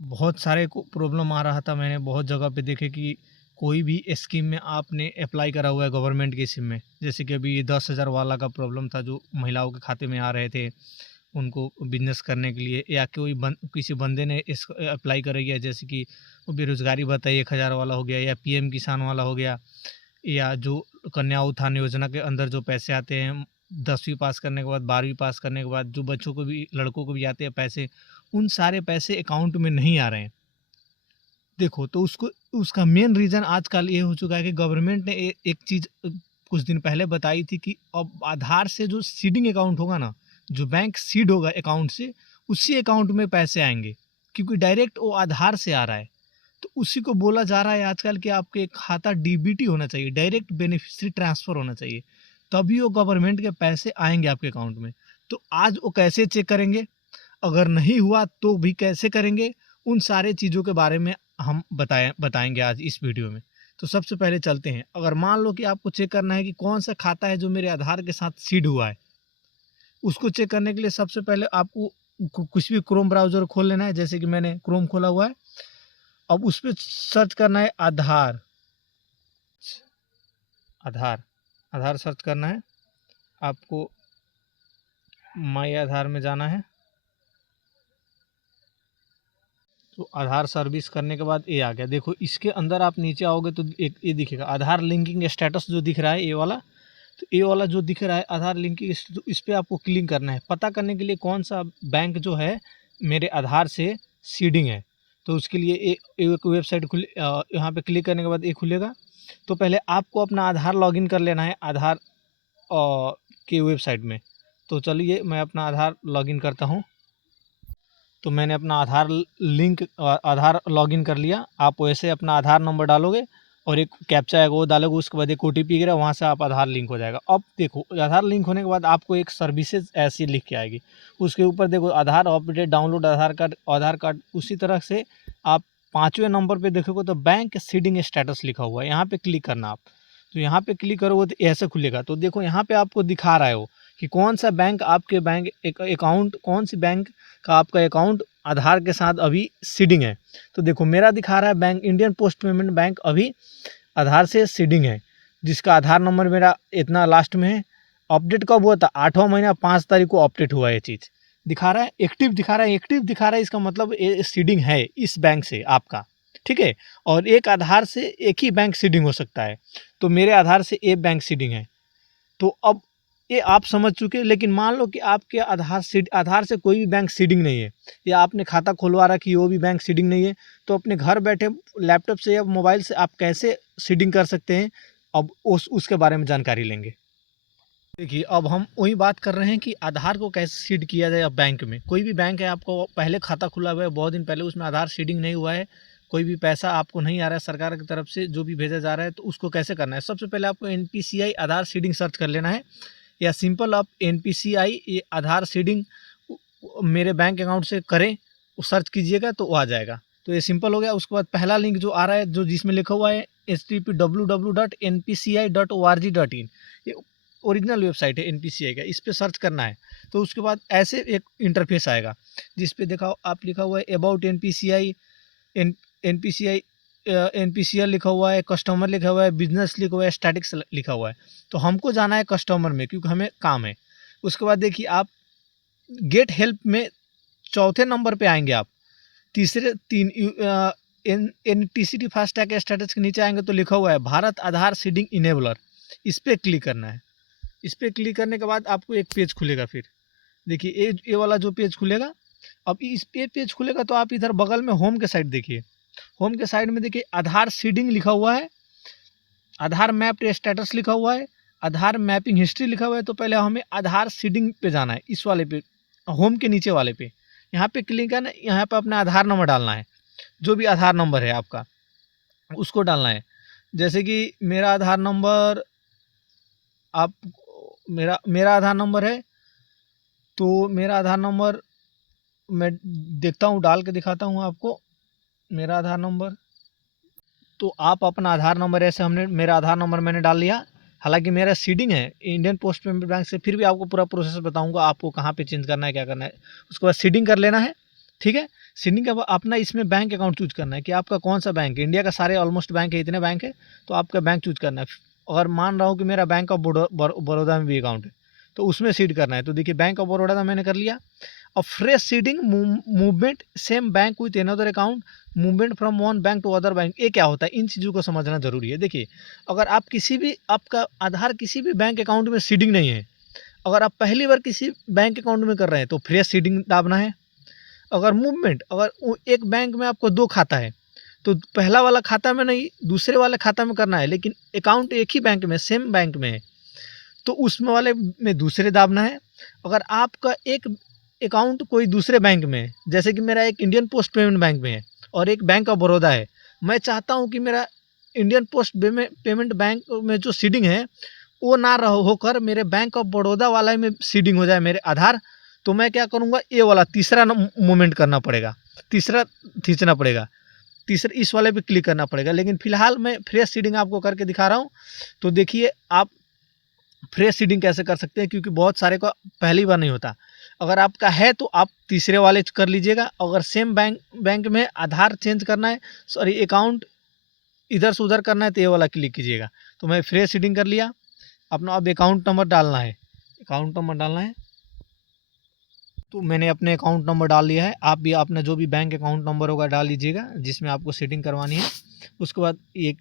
बहुत सारे को प्रॉब्लम आ रहा था। मैंने बहुत जगह पे देखे कि कोई भी स्कीम में आपने अप्लाई करा हुआ है गवर्नमेंट की स्कीम में, जैसे कि अभी ये 10,000 वाला का प्रॉब्लम था जो महिलाओं के खाते में आ रहे थे उनको बिजनेस करने के लिए, या किसी बंदे ने इस अप्लाई कर गया, जैसे कि वो बेरोजगारी भत्ता 1,000 वाला हो गया, या पीएम किसान वाला हो गया, या जो कन्या उत्थान योजना के अंदर जो पैसे आते हैं 10वीं पास करने के बाद, 12वीं पास करने के बाद, जो बच्चों को भी, लड़कों को भी आते हैं पैसे, उन सारे पैसे अकाउंट में नहीं आ रहे हैं। देखो, तो उसको उसका मेन रीज़न आजकल ये हो चुका है कि गवर्नमेंट ने एक चीज़ कुछ दिन पहले बताई थी कि अब आधार से जो सीडिंग अकाउंट होगा ना, जो बैंक सीड होगा अकाउंट से, उसी अकाउंट में पैसे आएंगे, क्योंकि डायरेक्ट वो आधार से आ रहा है। तो उसी को बोला जा रहा है आजकल कि आपके खाता डीबीटी होना चाहिए, डायरेक्ट बेनिफिशियरी ट्रांसफ़र होना चाहिए, तभी वो गवर्नमेंट के पैसे आएंगे आपके अकाउंट में। तो आज वो कैसे चेक करेंगे, अगर नहीं हुआ तो भी कैसे करेंगे, उन सारे चीज़ों के बारे में हम बताएंगे आज इस वीडियो में। तो सबसे पहले चलते हैं, अगर मान लो कि आपको चेक करना है कि कौन सा खाता है जो मेरे आधार के साथ सीड हुआ है, उसको चेक करने के लिए सबसे पहले आपको कुछ भी क्रोम ब्राउज़र खोल लेना है, जैसे कि मैंने क्रोम खोला हुआ है। अब उस पर सर्च करना है आधार, आधार आधार सर्च करना है आपको। माई आधार में जाना है, तो आधार सर्विस करने के बाद ये आ गया। देखो, इसके अंदर आप नीचे आओगे तो एक ये दिखेगा आधार लिंकिंग स्टेटस जो दिख रहा है, ये वाला। तो ये वाला जो दिख रहा है आधार लिंकिंग, इस पर आपको क्लिक करना है, पता करने के लिए कौन सा बैंक जो है मेरे आधार से सीडिंग है। तो उसके लिए एक वेबसाइट यहाँ पे क्लिक करने के बाद ये खुलेगा। तो पहले आपको अपना आधार लॉगिन कर लेना है आधार की वेबसाइट में। तो चलिए मैं अपना आधार लॉगिन करता हूँ। तो मैंने अपना आधार लॉगिन कर लिया। आप वैसे अपना आधार नंबर डालोगे और एक कैप्चा है वो डालोगे, उसके बाद एक ओटीपी गिरा, वहाँ से आप आधार लिंक हो जाएगा। अब देखो, आधार लिंक होने के बाद आपको एक सर्विसेज ऐसी लिख के आएगी, उसके ऊपर देखो आधार अपडेट, डाउनलोड आधार कार्ड। उसी तरह से आप 5वें नंबर पे देखोगे तो बैंक सीडिंग स्टेटस लिखा हुआ है, यहाँ पे क्लिक करना आप। तो यहाँ पे क्लिक करोगे तो ऐसे खुलेगा। तो देखो यहाँ पे आपको दिखा रहा है वो कि कौन सा बैंक आपके बैंक अकाउंट, कौन सी बैंक का आपका अकाउंट आधार के साथ अभी सीडिंग है। तो देखो मेरा दिखा रहा है bank Indian Post Payment bank अभी आधार से सीडिंग है, जिसका आधार नंबर मेरा इतना लास्ट में है। अपडेट कब हुआ था? 8वां महीना 5 तारीख को अपडेट हुआ है। ये चीज़ दिखा रहा है, एक्टिव दिखा रहा है, एक्टिव दिखा रहा है, इसका मतलब ये सीडिंग है इस बैंक से आपका, ठीक है। और एक आधार से एक ही बैंक सीडिंग हो सकता है, तो मेरे आधार से एक बैंक सीडिंग है। तो अब ये आप समझ चुके। लेकिन मान लो कि आपके आधार से कोई भी बैंक सीडिंग नहीं है, या आपने खाता खुलवा रखी है वो भी बैंक सीडिंग नहीं है, तो अपने घर बैठे लैपटॉप से या मोबाइल से आप कैसे सीडिंग कर सकते हैं, अब उसके बारे में जानकारी लेंगे। देखिए, अब हम वही बात कर रहे हैं कि आधार को कैसे सीड किया जाए। अब बैंक में कोई भी बैंक है, आपको पहले खाता खुला हुआ है बहुत दिन पहले, उसमें आधार सीडिंग नहीं हुआ है, कोई भी पैसा आपको नहीं आ रहा है सरकार की तरफ से जो भी भेजा जा रहा है, तो उसको कैसे करना है? सबसे पहले आपको एनपीसीआई आधार सीडिंग सर्च कर लेना है, या सिंपल आप एनपीसीआई ये आधार सीडिंग मेरे बैंक अकाउंट से करें, वो सर्च कीजिएगा तो वो आ जाएगा। तो ये सिंपल हो गया। उसके बाद पहला लिंक जो आ रहा है, जो जिसमें लिखा हुआ है http://www.npci.org.in, ये ओरिजिनल वेबसाइट है एनपीसीआई का, इस पे सर्च करना है। तो उसके बाद ऐसे एक इंटरफेस आएगा जिस पे देखा आप लिखा हुआ है about NPCI, N NPCI NPCL लिखा हुआ है, कस्टमर लिखा हुआ है, बिजनेस लिखा हुआ है, स्टैटिक्स लिखा हुआ है। तो हमको जाना है कस्टमर में, क्योंकि हमें काम है। उसके बाद देखिए आप गेट हेल्प में चौथे नंबर पे आएंगे आप। तीसरे तीन एनटीसीटी फास्टैग स्टेटस के नीचे आएंगे तो लिखा हुआ है भारत आधार सीडिंग इनेबलर, इस पर क्लिक करना है। इस पर क्लिक करने के बाद आपको एक पेज खुलेगा। फिर देखिए ये वाला जो पेज खुलेगा, अब इस पे पेज खुलेगा तो आप इधर बगल में होम के साइड देखिए, होम के साइड में देखिए आधार सीडिंग लिखा हुआ है, आधार मैप स्टेटस लिखा हुआ है, आधार मैपिंग हिस्ट्री लिखा हुआ है। तो पहले हमें आधार सीडिंग पे जाना है, इस वाले पे, होम के नीचे वाले पे। यहाँ पे क्लिक करना, यहाँ पे अपना आधार नंबर डालना है, जो भी आधार नंबर है आपका उसको डालना है। जैसे कि मेरा आधार नंबर, आप मेरा मेरा आधार नंबर है, तो मेरा आधार नंबर मैं देखता हूँ, डाल के दिखाता हूँ आपको मेरा आधार नंबर। तो आप अपना आधार नंबर, ऐसे हमने मेरा आधार नंबर मैंने डाल लिया। हालांकि मेरा सीडिंग है इंडियन पोस्ट पेमेंट बैंक से, फिर भी आपको पूरा प्रोसेस बताऊंगा आपको कहाँ पे चेंज करना है, क्या करना है। उसके बाद सीडिंग कर लेना है। ठीक है। सीडिंग का अपना इसमें बैंक अकाउंट चूज करना है कि आपका कौन सा बैंक है। इंडिया का सारे ऑलमोस्ट बैंक है, इतने बैंक है, तो आपका बैंक चूज करना है। अगर मान रहा हूँ कि मेरा बैंक ऑफ बड़ौदा में भी अकाउंट है, तो उसमें सीड करना है। तो देखिए बैंक ऑफ बड़ौदा मैंने कर लिया। और fresh seeding movement same bank with another account, movement from one bank to other bank, ये क्या होता है, इन चीज़ों को समझना जरूरी है। देखिए अगर आप किसी भी, आपका आधार किसी भी बैंक अकाउंट में सीडिंग नहीं है, अगर आप पहली बार किसी बैंक अकाउंट में कर रहे हैं तो फ्रेश सीडिंग दाबना है। अगर मूवमेंट, अगर एक बैंक में आपको 2 खाता है, तो पहला वाला खाता में नहीं, दूसरे वाले खाता में करना है, लेकिन अकाउंट एक ही बैंक में, सेम बैंक में है, तो उसमें वाले में दूसरे दाबना है। अगर आपका एक अकाउंट कोई दूसरे बैंक में है, जैसे कि मेरा एक इंडियन पोस्ट पेमेंट बैंक में है और एक बैंक ऑफ बड़ौदा है, मैं चाहता हूँ कि मेरा इंडियन पोस्ट पेमेंट बैंक में जो सीडिंग है वो ना होकर मेरे बैंक ऑफ बड़ौदा वाला में सीडिंग हो जाए मेरे आधार, तो मैं क्या करूँगा, ये वाला तीसरा मूवमेंट करना पड़ेगा, तीसरा खींचना पड़ेगा, तीसरे इस वाले पे क्लिक करना पड़ेगा। लेकिन फिलहाल मैं फ्रेश सीडिंग आपको करके दिखा रहा हूँ। तो देखिए आप फ्रेश सीडिंग कैसे कर सकते हैं, क्योंकि बहुत सारे का पहली बार नहीं होता। अगर आपका है तो आप तीसरे वाले कर लीजिएगा। अगर सेम बैंक में आधार चेंज करना है, सॉरी अकाउंट इधर से उधर करना है, तो ये वाला क्लिक कीजिएगा। तो मैं फ्रेश सीडिंग कर लिया अपना। अब अकाउंट नंबर डालना है, अकाउंट नंबर डालना है, तो मैंने अपने अकाउंट नंबर डाल लिया है। आप भी अपना जो भी बैंक अकाउंट नंबर होगा डाल लीजिएगा जिसमें आपको सेटिंग करवानी है। उसके बाद एक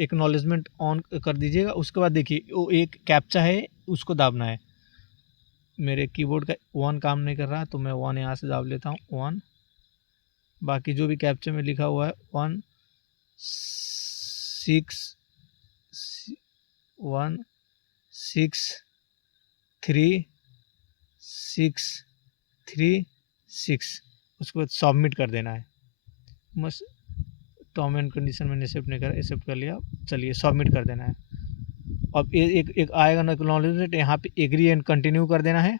एक्नॉलेजमेंट ऑन कर दीजिएगा। उसके बाद देखिए वो एक कैप्चा है, उसको दाबना है। मेरे कीबोर्ड का 1 काम नहीं कर रहा, तो मैं 1 यहाँ से दाब लेता हूँ, 1। बाकी जो भी कैप्चे में लिखा हुआ है 1 6 1 6 3 6 3 6, उसके बाद सबमिट कर देना है। बस टर्म एंड कंडीशन मैंने एक्सेप्ट नहीं करा, एक्सेप्ट कर लिया। चलिए सबमिट कर देना है। अब एक आएगा ना एक्नॉलेजमेंट, यहाँ पे एग्री एंड कंटिन्यू कर देना है।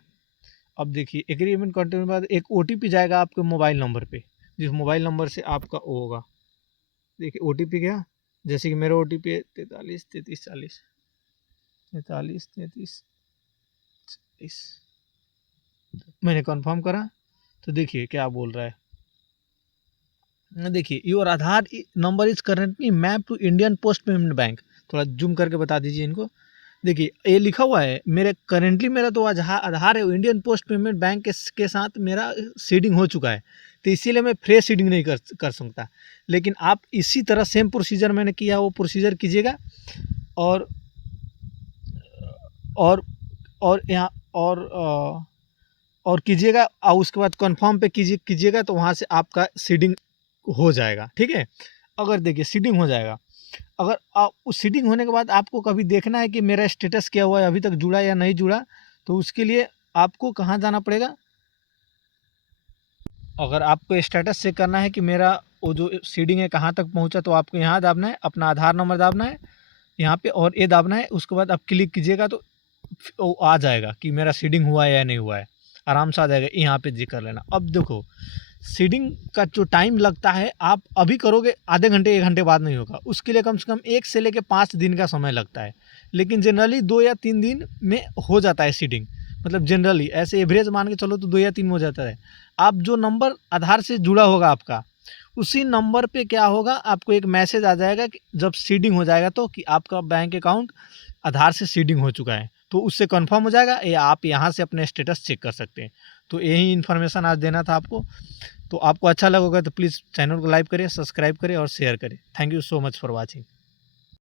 अब देखिए एग्रीमेंट कंटिन्यू के बाद एक OTP जाएगा आपके मोबाइल नंबर पे, जिस मोबाइल नंबर से आपका वो होगा। देखिए OTP गया, जैसे कि मेरा OTP है 43 33 40, 43 33 40। मैंने कंफर्म करा, तो देखिए क्या बोल रहा है। देखिए your Aadhaar number is currently map to Indian Post Payment Bank. थोड़ा जूम करके बता दीजिए इनको। देखिए ये लिखा हुआ है, मेरे करेंटली मेरा तो आधार है इंडियन पोस्ट पेमेंट बैंक के साथ मेरा सीडिंग हो चुका है, तो इसीलिए मैं फ्रेश सीडिंग नहीं कर सकता। लेकिन आप इसी तरह सेम प्रोसीजर मैंने किया वो प्रोसीजर कीजिएगा। और और और यहाँ और कीजिएगा, और उसके बाद कन्फर्म पे कीजिएगा, तो वहाँ से आपका सीडिंग हो जाएगा। ठीक है। अगर देखिए सीडिंग हो जाएगा, अगर उस सीडिंग होने के बाद आपको कभी देखना है कि मेरा स्टेटस क्या हुआ है, अभी तक जुड़ा या नहीं जुड़ा, तो उसके लिए आपको कहाँ जाना पड़ेगा। अगर आपको स्टेटस चेक करना है कि मेरा वो जो सीडिंग है कहाँ तक पहुँचा, तो आपको यहाँ दाबना है, अपना आधार नंबर दाबना है यहाँ पे, और ये दाबना है। उसके बाद आप क्लिक कीजिएगा तो वो आ जाएगा कि मेरा सीडिंग हुआ है या नहीं हुआ है, आराम से आ जाएगा। यहाँ पे जी कर लेना। अब देखो सीडिंग का जो टाइम लगता है, आप अभी करोगे आधे घंटे 1 घंटे बाद नहीं होगा, उसके लिए कम से कम 1 से लेकर 5 दिन का समय लगता है। लेकिन जनरली 2 या 3 दिन में हो जाता है सीडिंग। मतलब जनरली ऐसे एवरेज मान के चलो तो 2 या 3 में हो जाता है। आप जो नंबर आधार से जुड़ा होगा आपका, उसी नंबर पे क्या होगा, आपको एक मैसेज आ जाएगा कि जब सीडिंग हो जाएगा तो कि आपका बैंक अकाउंट आधार से सीडिंग हो चुका है, तो उससे कंफर्म हो जाएगा, या आप यहाँ से अपने स्टेटस चेक कर सकते हैं। तो यही इन्फॉर्मेशन आज देना था आपको। तो आपको अच्छा लगेगा तो प्लीज़ चैनल को लाइक करें, सब्सक्राइब करें और शेयर करें। Thank you so much for watching.